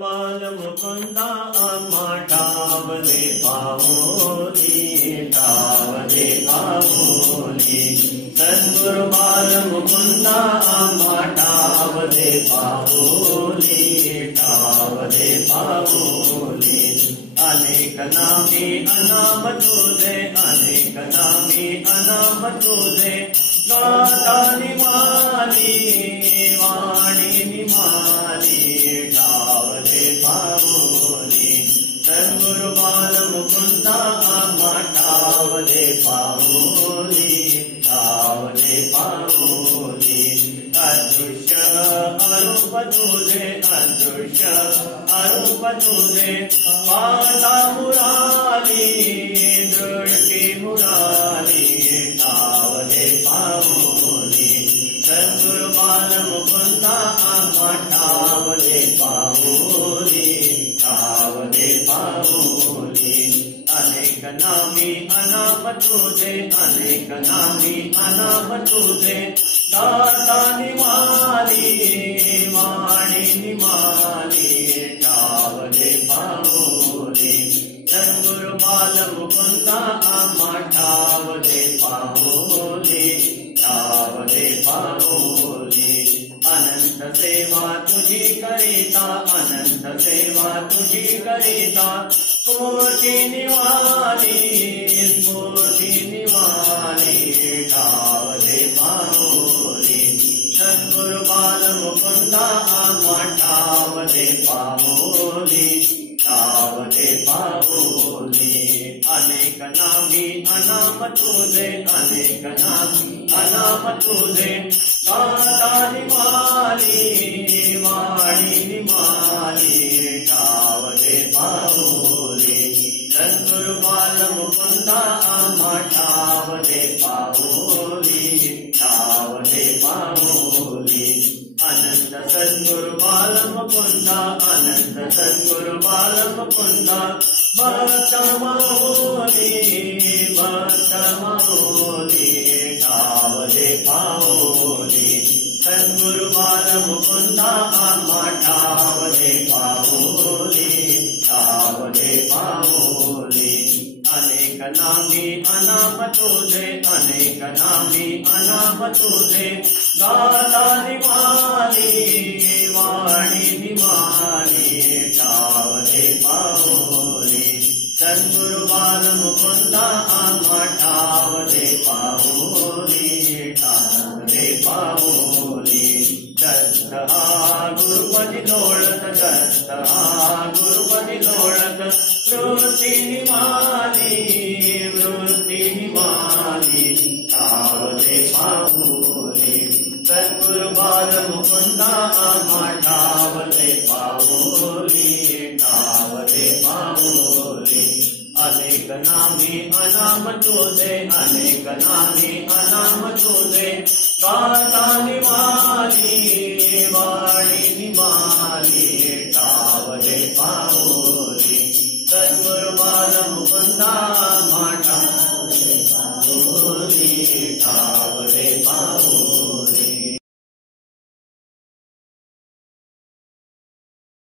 बाल मुकुंदा माठावले पावोली ठावले पावोली सद्गुरु बाल मुकुंदा माठावले पावोली ठावले पावोली अनेक नामी अनाम तुझे अनेक नामी अनाम तुझे गाता निमाली वाणी निमाली ठावले पावोली सद्गुरु बाल मुकुंदा ठावले पावोली ठावले पावोली अदृश्य अरूप तुझे अदृश्य अरूप तुझे पाता मुरारी दृष्टि मुरारी ठावले पावोली सद्गुरु बाल मुकुंदा ठावले पावोली ठावले पावोली अनेक नामी अनाम तुझे अनेक नामी अनाम तुझे दाता निमाली वाणी निमाली ठावले पावोली सद्गुरु बाल मुकुंदा ठावले पावोली ठावले पावोली अनंत सेवा तुझी करिता अनंत सेवा तुझी करिता स्फूर्ति निवाली ठावले पावोली सद्गुरु बाल मुकुंदा ठावले पावोली ठावले पावोली अनेक नामी अनाम तुझे अनेक नामी अनाम तुझे गाता निमाली वाणी निमाली ठावले पावोली सद्गुरु बाल मुकुंदा ठावले पावोली ठावले पावोली अनंत सद्गुरु बाल मुकुंदा अनंत सद्गुरु बाल मुकुंदा भक्त महोली ठावले पावोली सद्गुरु बाल मुकुंदा ठावले पावोली ठावले पावोली अनेक नामी अनाम तुझे अनेक नामी अनाम तुझे गाता निमाली वाणी निमाली ठावले पावोली सद्गुरु बाल मुकुंदा ठावले पावोली ठावले पावोली दत्त गुरुपति लोळत दत्त गुरुपति लोळत वृत्ति निमाली ठावले पावोली सद्गुरु बाल मुकुंदा ठावले पावोली ठावले पावोली अनेक नामी अनाम तुझे अनेक नामी अनाम तुझे गाता निमाली वाणी निमाली ठावले पावोली सद्गुरु बाल मुकुंदा